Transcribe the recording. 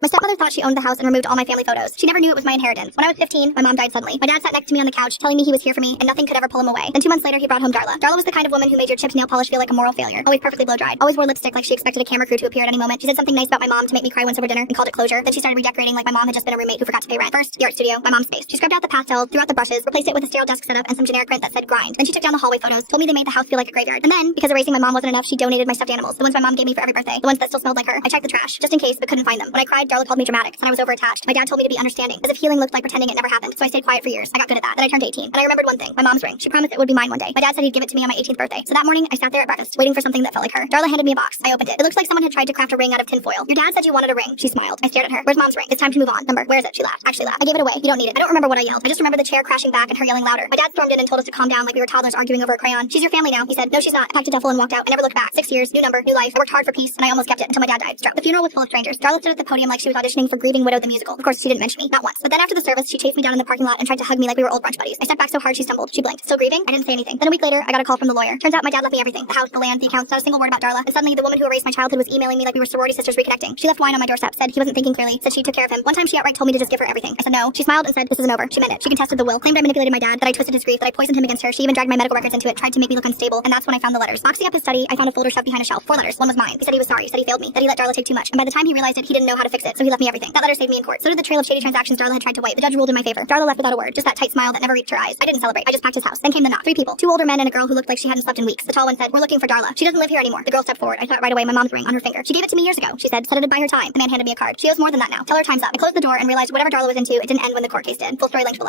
My stepmother thought she owned the house and removed all my family photos. She never knew it was my inheritance. When I was 15, my mom died suddenly. My dad sat next to me on the couch, telling me he was here for me and nothing could ever pull him away. Then 2 months later, he brought home Darla. Darla was the kind of woman who made your chipped nail polish feel like a moral failure. Always perfectly blow-dried. Always wore lipstick like she expected a camera crew to appear at any moment. She said something nice about my mom to make me cry once over dinner and called it closure. Then she started redecorating like my mom had just been a roommate who forgot to pay rent. First, the art studio, my mom's space. She scrubbed out the pastel, threw out the brushes, replaced it with a sterile desk setup and some generic print that said grind. Then she took down the hallway photos, told me they made the house feel like a graveyard. And then, because erasing my mom wasn't enough, she donated my stuffed animals. The ones my mom gave me for every birthday. The ones that still smelled like her. I checked the trash, just in case, but couldn't find them. When I cried, Darla called me dramatic, and I was overattached. My dad told me to be understanding, as if healing looked like pretending it never happened. So I stayed quiet for years. I got good at that. Then I turned 18, and I remembered one thing: my mom's ring. She promised it would be mine one day. My dad said he'd give it to me on my 18th birthday. So that morning, I sat there at breakfast, waiting for something that felt like her. Darla handed me a box. I opened it. It looks like someone had tried to craft a ring out of tinfoil. Your dad said you wanted a ring. She smiled. I stared at her. Where's mom's ring? It's time to move on. Number. Where is it? She laughed. Actually laughed. I gave it away. You don't need it. I don't remember what I yelled. I just remember the chair crashing back and her yelling louder. My dad stormed in and told us to calm down like we were toddlers arguing over a crayon. She's your family now, he said. No, she's not. I packed a duffel and walked out. I never looked back. 6 years, new number, new life. I worked hard for peace, and I almost kept it until my dad died. Struck. The funeral was full of strangers. Darla stood at the podium like she was auditioning for Grieving Widow the musical. Of course, she didn't mention me. Not once. But then after the service, she chased me down in the parking lot and tried to hug me like we were old brunch buddies. I stepped back so hard she stumbled. She blinked. Still grieving? I didn't say anything. Then a week later, I got a call from the lawyer. Turns out my dad left me everything. The house, the land, the accounts, not a single word about Darla. And suddenly, the woman who erased my childhood was emailing me like we were sorority sisters reconnecting. She left wine on my doorstep, said he wasn't thinking clearly, said she took care of him. One time she outright told me to just give her everything. I said no. She smiled and said this isn't over. She meant it. She contested the will, claimed I manipulated my dad, that I twisted his grief, that I poisoned him against her. She even dragged my medical records into it, tried to make me look unstable, and that's when I found the letters. Boxing up his study, I found a folder shoved behind a shelf. 4 letters. One was mine. He said he was sorry, said he failed me, that he let Darla take too much, and by the time he realized it, he didn't know how to fix it, so he left me everything. That letter saved me in court. So did the trail of shady transactions Darla had tried to wipe. The judge ruled in my favor. Darla left without a word, just that tight smile that never reached her eyes. I didn't celebrate. I just packed his house. Then came the knock. 3 people. 2 older men and a girl who looked like she hadn't slept in weeks. The tall one said, "We're looking for Darla. She doesn't live here anymore." The girl stepped forward. I thought right away my mom's ring on her finger. She gave it to me years ago. She said, "Set it to buy her time." The man handed me a card. She owes more than that now. Tell her time's up. I closed the door and realized whatever Darla was into, it didn't end when the court case did. Full story linked below.